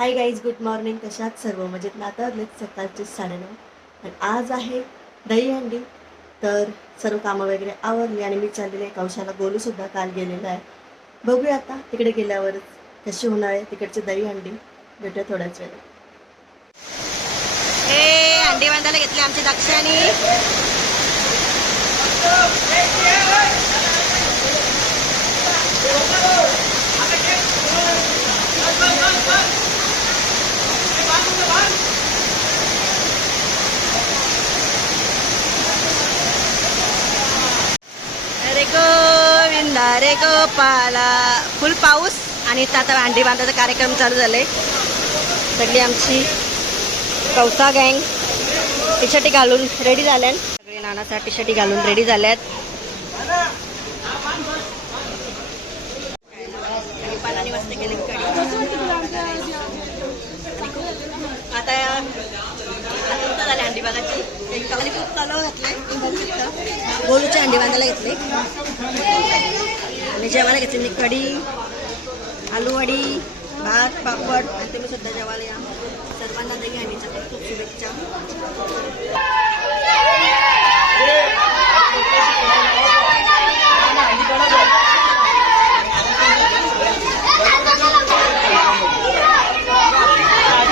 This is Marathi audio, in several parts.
Hi guys, good morning. कशात सर्व मजेत ना? आता सकाळचे 9:30 आणि आज आहे दहीहंडी. तर सर्व कामं वगैरे आवरली आणि मी चाललेली आहे कौशाला. गोलूसुद्धा काल गेलेला आहे. बघूया आता तिकडे गेल्यावरच कशी होणार आहे तिकडची दहीहंडी. भेटूया थोड्याच वेळात. हे हंडी बांधायला घेतली आमची दक्षानी. अरे गोविंदा रे गोपाला. फुल पाऊस आणि आता हंडी बांधायचा कार्यक्रम चालू झालाय. सगळी आमची कौसा गँग टी शर्टी घालून रेडी झाल्यात. सगळे नानाचा टी शर्टी घालून रेडी झाल्यात. पानाने मस्त केली आता झाली अंडी बांधायची. खूप चालू घातलंय. गोलूची अंडी बांधायला घेतली आणि जेवायला घेतली कढी, आलू वडी, भात, पापड. आणि तुम्ही सुद्धा जेवायला या. सर्वांना दहीहंडीच्या खूप खूप शुभेच्छा.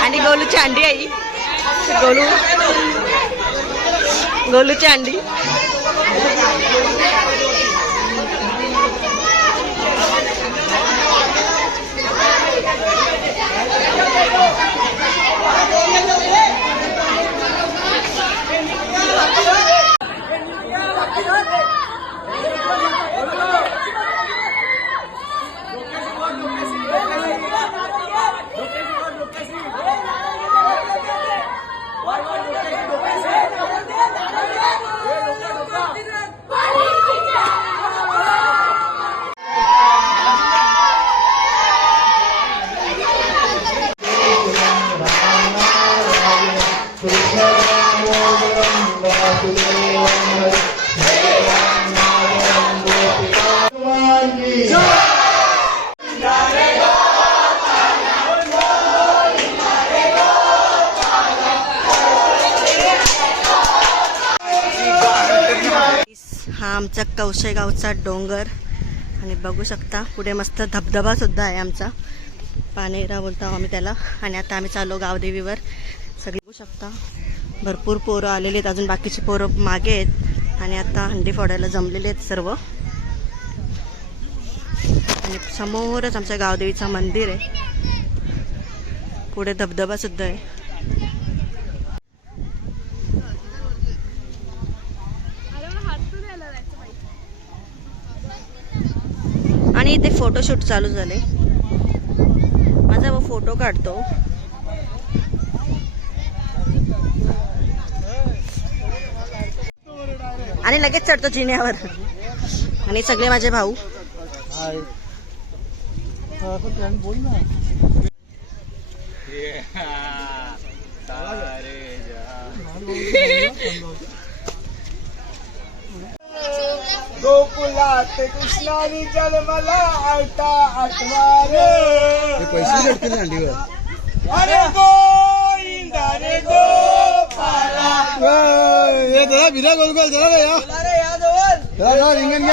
आणि गोलूची अंडी आई. गोलूची अंडी. हा आमचा कौशेगावचा डोंगर आणि बघू शकता पुढे मस्त धबधबा सुद्धा आहे आमचा. पानेरा बोलतो आम्ही त्याला. आणि आता आम्ही चाललो गावदेवीवर. सगळे बघू शकता भरपूर पोरं आलेले आहेत. अजून बाकीची पोरं मागे आहेत आणि आता हंडी फोडायला जमलेले आहेत सर्व. आणि समोरच आमच्या गावदेवीचं मंदिर आहे. पुढे धबधबा सुद्धा आहे. आणि इथे फोटोशूट चालू झाले. माझा वो फोटो काढतो. आणि लगेच चढतो जिन्यावर. आणि सगळे माझे भाऊ. गोकुलात कृष्णाने जन्मला आलता आत्मारे. पैसे भेटतील अंडीवर. अरे गोविंदा रे गोपाला. ये जरा बिना गोल गोल जरा रे या रिंगण घ्या.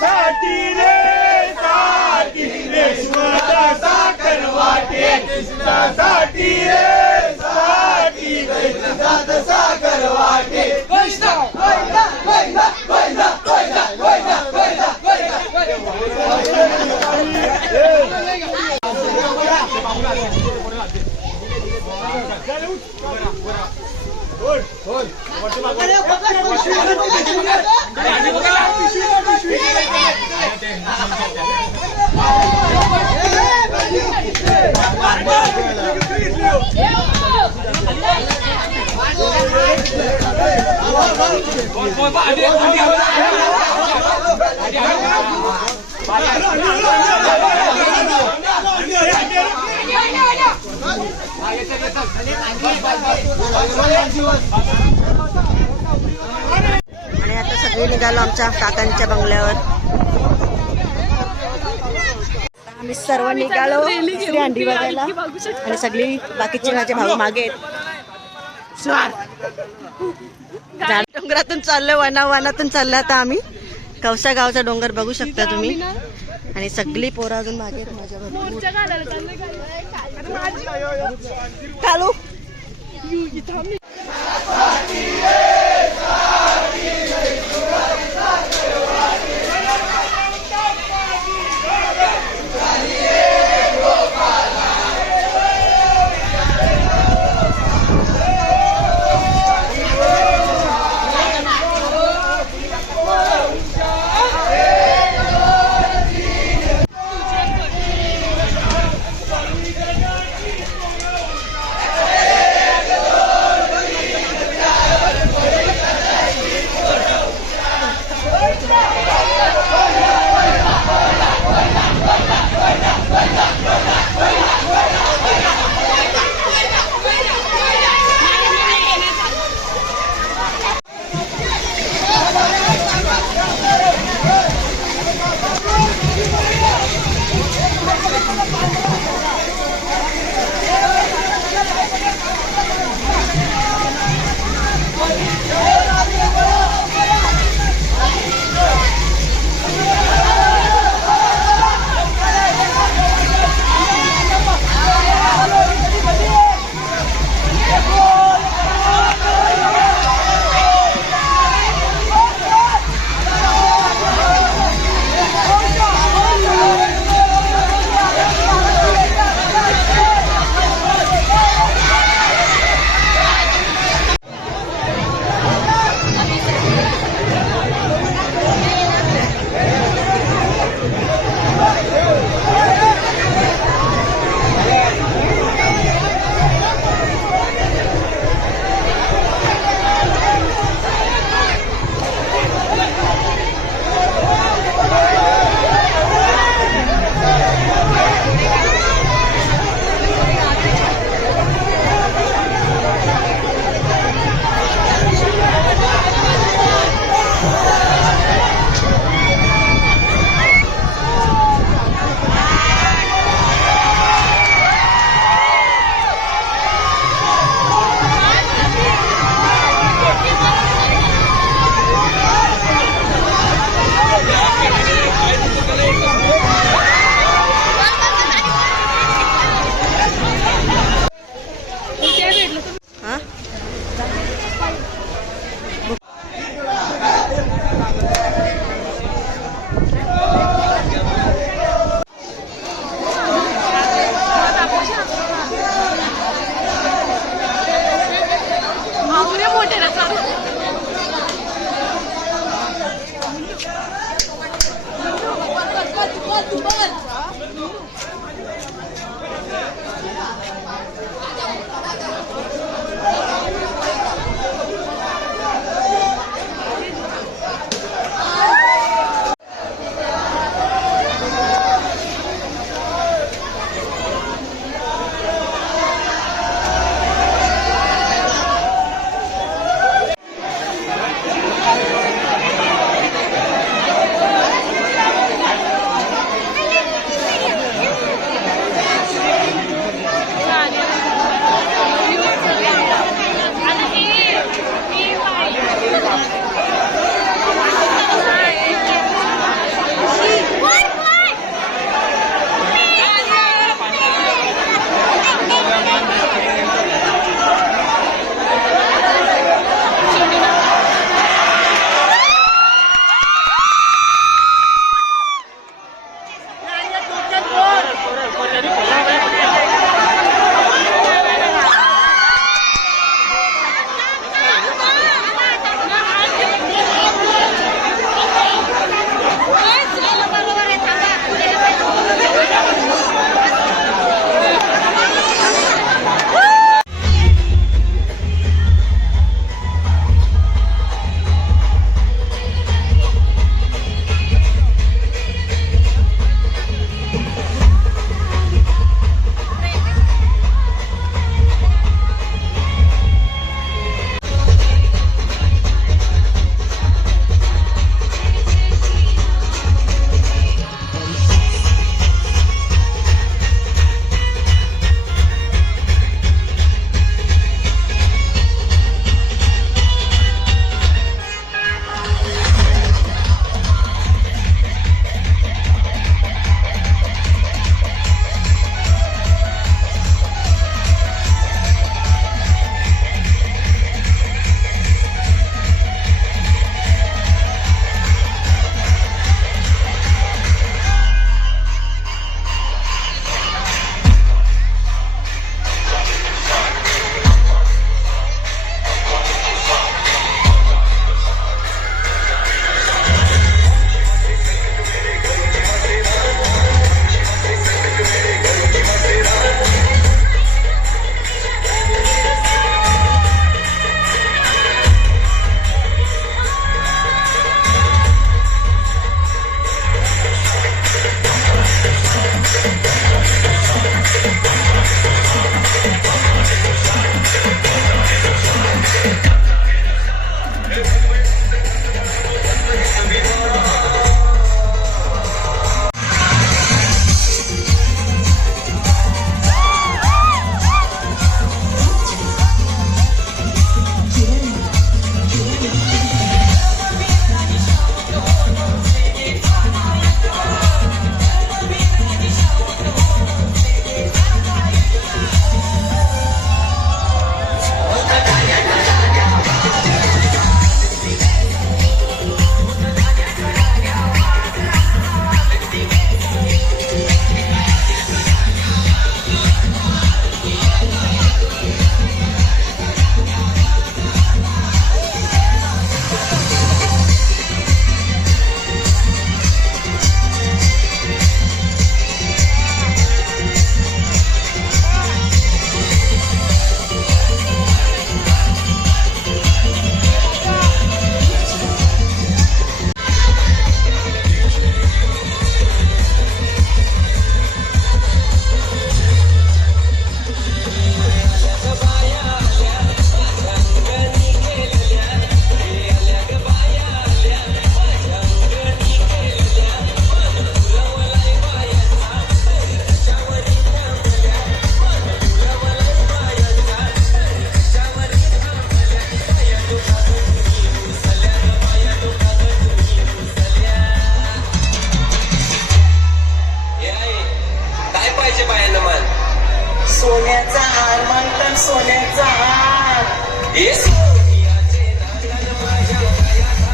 साठी रे साठी सागर वाटे. आणि आता आणि निघालो आमच्या काकांच्या बंगल्यावर. आम्ही सर्व निघालो दुसरी अंडी बघायला आणि सगळी बाकीचे माझे भाऊ मागे आहेत. डोंगरातून चाललोय, वनातून चाललोय आता आम्ही. कवसा गावचा डोंगर बघू शकता तुम्ही आणि सगळी पोरं अजून मागे आहेत माझ्या भरपूर. चालू सोन्याचा हार म्हणतात सोन्याचा हार हे सोन्याचे नागर माझ्या पाया लागल्या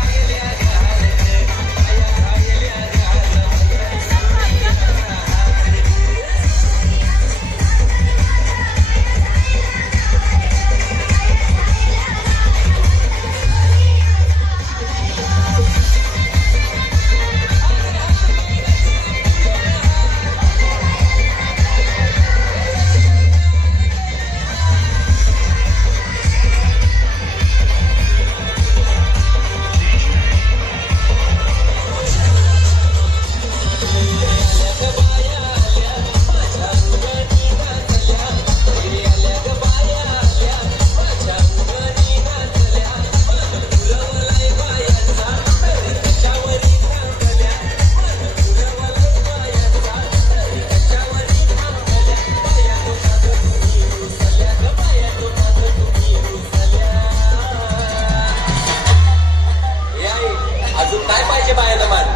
अजून काय पाहिजे बायाला मान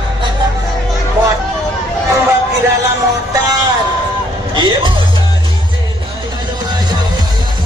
फिरायला मोटार हे मोटारीचे नागर माझ्या पाया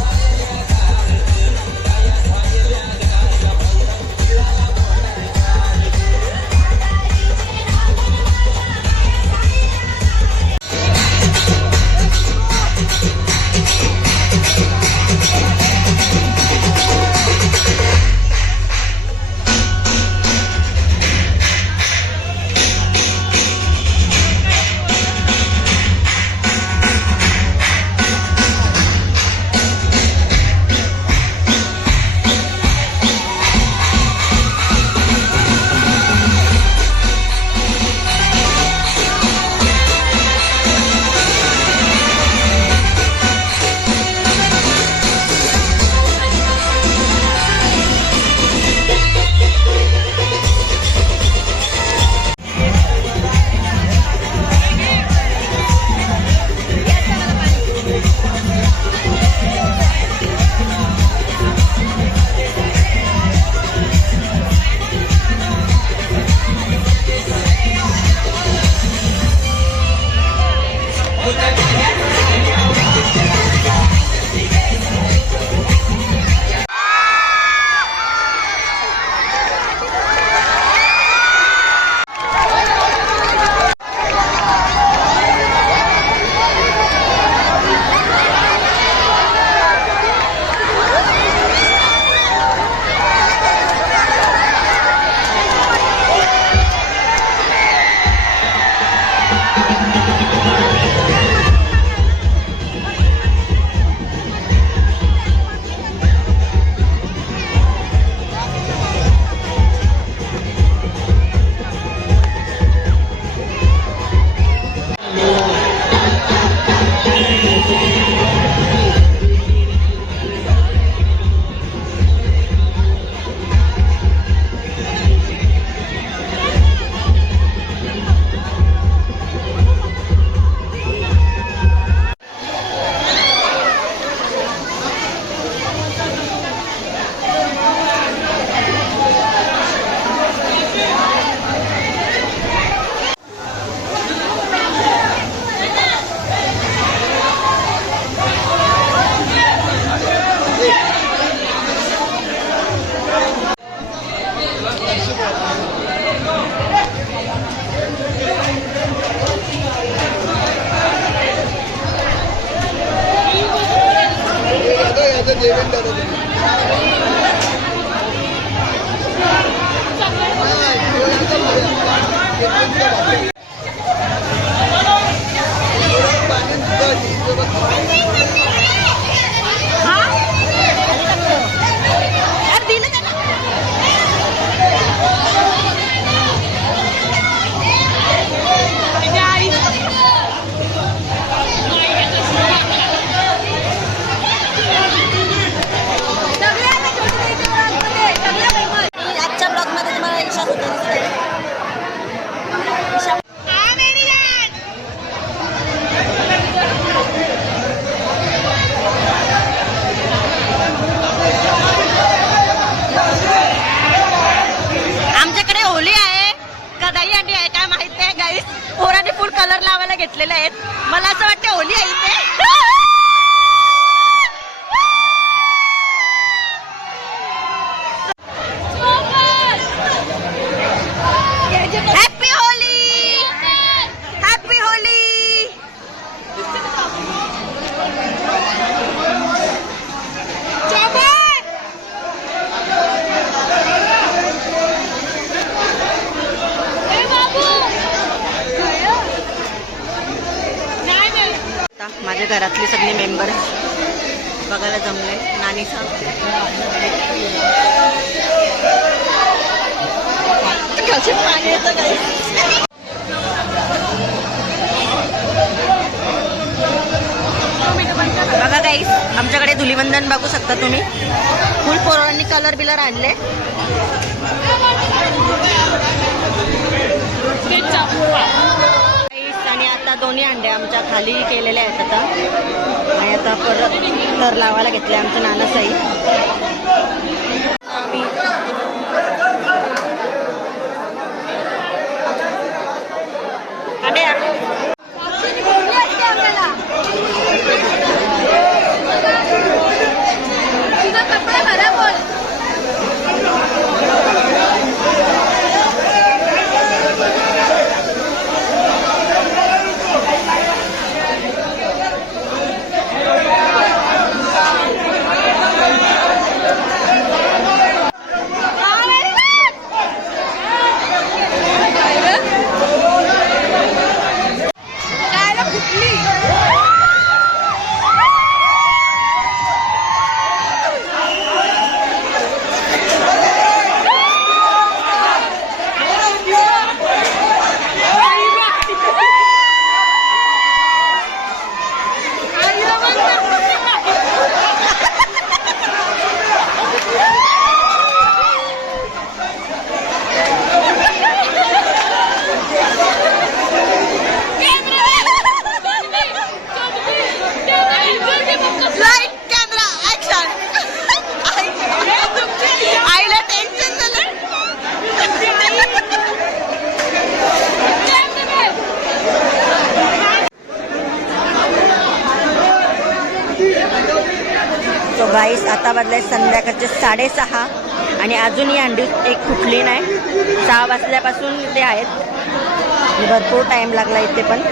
पोराने फुल कलर लावायला घेतलेले आहेत. मला असं वाटतं होली आहे इथे. माझ्या घरातले सगळे मेंबर बघायला जमले. नानीचा कसे पाणी येतं काही. बघा गाईस, आमच्याकडे धुलीवंदन बघू शकता तुम्ही. फुल पोरांनी कलर बिलर आणले. आणि आता दोन्ही अंडे आमच्या खाली केलेले आहेत आता. आणि आता परत थर लावायला घेतले आमचं नानासाई. आम्ही तो गाईस आता वाजले संध्याकाळचे 6:30 आणि अजूनही अंडी एक फुटली नाही. 6 वाजल्यापासून ते आहेत. भरपूर टाइम लागला इथे पण.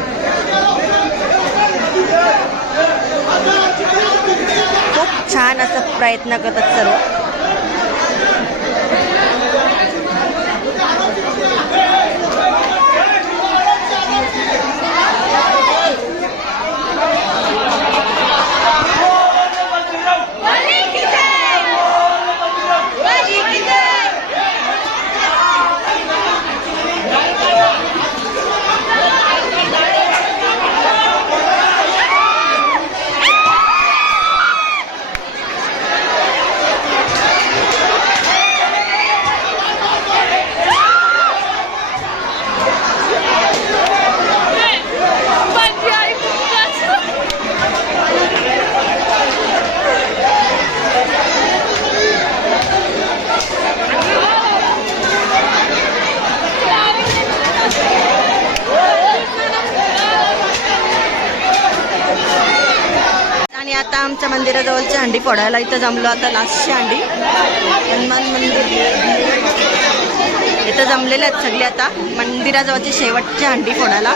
खूप छान असं प्रयत्न करतात सर्व. आता आमच्या मंदिराजवळची हंडी फोडायला इथं जमलो. आता लास्टची हंडी हनुमान मंदिर इथं जमलेले आहेत सगळे. आता मंदिराजवळची शेवटची हंडी फोडायला.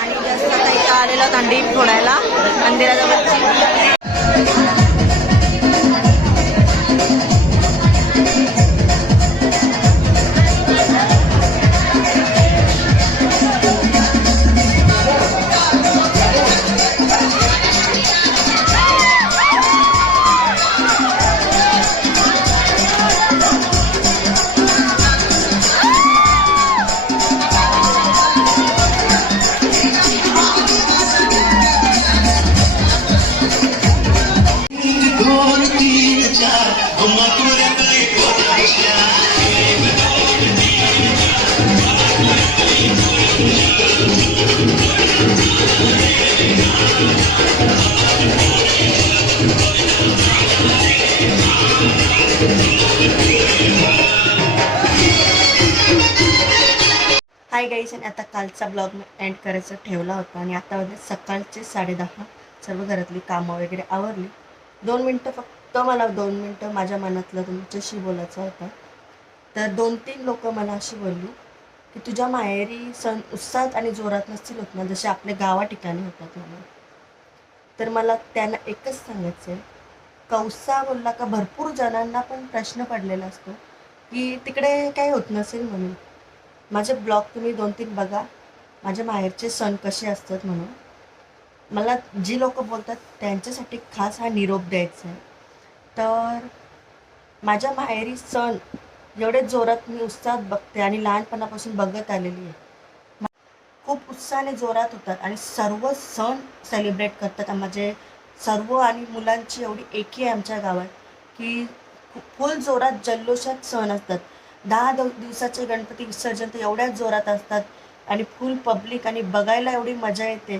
आणि जास्त आता इथं आलेलो हंडी फोडायला मंदिराजवळची. हाय गाईस, आणि आता कालचा ब्लॉग मी एंड करायचा ठेवला होता. आणि आता वाजले सकाळचे 10:30. सर्व घरातली कामं वगैरे आवरली. 2 मिनटं फक्त मला 2 मिनटं माझ्या मनातलं तुमच्याशी बोलायचं होतं. तर 2-3 लोक मला अशी बोलली की तुझ्या माहेरी सण उत्साहात आणि जोरात नसतील होत ना, जसे आपल्या गावा ठिकाणी होतात म्हणून. तर मला त्यांना एकच सांगायचं आहे, कौसा बोलला का भरपूर जणांना पण प्रश्न पडलेला असतो की तिकडे काय होत नसेल म्हणून. माझे ब्लॉग तुम्ही 2-3 बघा. माझ्या माहेरचे सण कसे असतात म्हणून. मला जी लोक बोलतात त्यांच्यासाठी खास हा निरोप द्यायचा आहे. तर माझ्या माहेरी सण एवढे जोरात मी उत्साहात बघते आणि लहानपणापासून बघत आलेली आहे. खूप उत्साहाने जोरात होतात आणि सर्व सण सेलिब्रेट करतात. माझे सर्व आणि मुलांची एवढी एकी आहे आमच्या गावात की फुल जोरात जल्लोषात सण असतात. 10 दिवसाचे गणपती विसर्जन तर एवढ्याच जोरात असतात आणि फुल पब्लिक आणि बघायला एवढी मजा येते.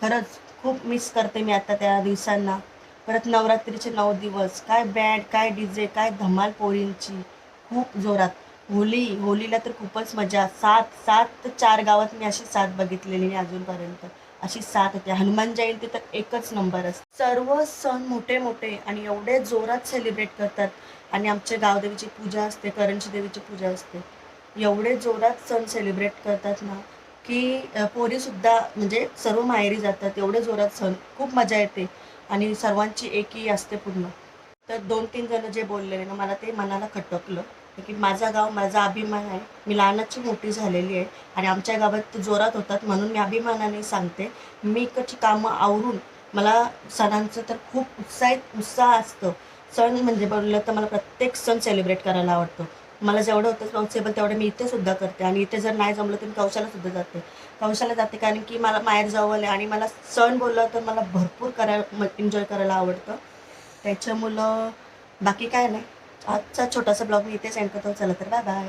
खरंच खूप मिस करते मी आता त्या दिवसांना. परत नवरात्रीचे 9 दिवस काय बँड, काय DJ, काय धमाल पोरींची खूप जोरात. होलीला तर खूपच मजा. 7 तर 4 गावात मी अशी 7 बघितलेली नाही अजूनपर्यंत. अशी 7 होते. हनुमान जयंती तर एकच नंबर असते. सर्व सण मोठे मोठे आणि एवढे जोरात सेलिब्रेट करतात. आणि आमच्या गावदेवीची पूजा असते, करंजी देवीची पूजा असते. एवढे जोरात सण सेलिब्रेट करतात ना की पोरीसुद्धा म्हणजे सर्व माहेरी जातात. एवढे जोरात सण, खूप मजा येते आणि सर्वांची एकी असते पूर्ण. तर 2-3 जण जे बोललेले ना मला ते मनाला खटकलं की माझा गाव माझा अभिमान आहे. मी लहानाची मोठी झालेली आहे आणि आमच्या गावात जोरात होतात म्हणून मी अभिमानाने सांगते. मी इकडची कामं आवरून मला सणांचं तर खूप उत्साह असतो. सण म्हणजे बोललं तर मला प्रत्येक सण सेलिब्रेट करायला आवडतो. मला जेवढं होतं पॉसिबल तेवढं मी इथे सुद्धा करते आणि इथे जर नाही जमलं तर मी कौशाला जाते कारण की मला माहेर जवळ आहे आणि मला सण बोललं तर मला भरपूर एन्जॉय करायला आवडतं. त्याच्यामुळं बाकी काय नाही. आजचा छोटासा ब्लॉग मी इथेच एंड करतो. चला तर बाय बाय.